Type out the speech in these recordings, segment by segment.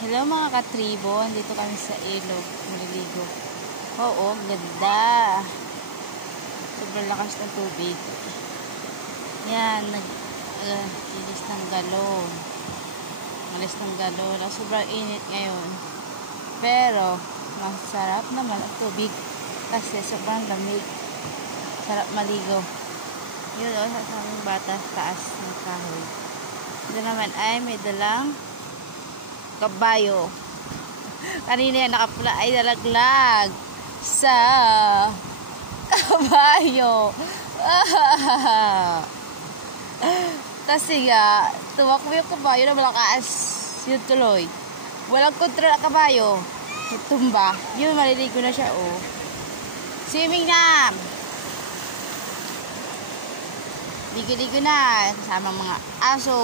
Hello mga katribo, dito kami sa ilog, maliligo. Oo, ganda. Sobrang lakas ng tubig. Yan, ilis ng galon. Alis ng galon. Sobrang init ngayon. Pero, masarap naman ang tubig kasi sobrang lamig. Sarap maligo. Yun o, sa aming bata, taas ng kahoy. Ito naman ay may dalang kabayo. Kanina yan nakapula ay nalaglag sa kabayo. Kasi nga tumakbo yung kabayo na malakas. Yun tuloy. Walang kontrol ang kabayo. Tumba. Yun, maliligo na siya, oh. Swimming na! Ligo-ligo na. Kasama mga aso.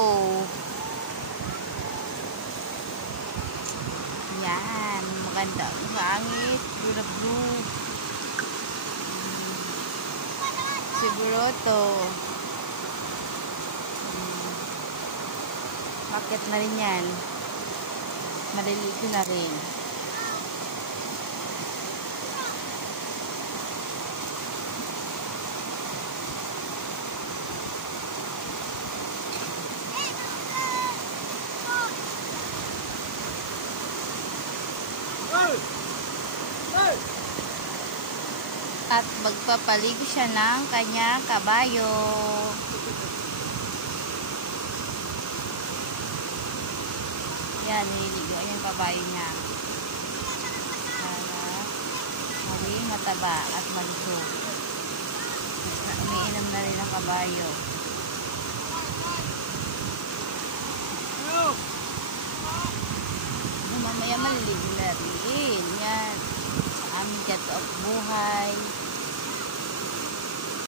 Yan, maganda ang langit, blue. Siguro to. Bakit na rin yan? Maliligo na rin. At magpapaligo siya ng kanyang kabayo. Yan, nililigoan yung kabayo niya. Para maging mataba at malusog. Umiinom na rin ang kabayo. Mamaya maliligo na rin. Yan.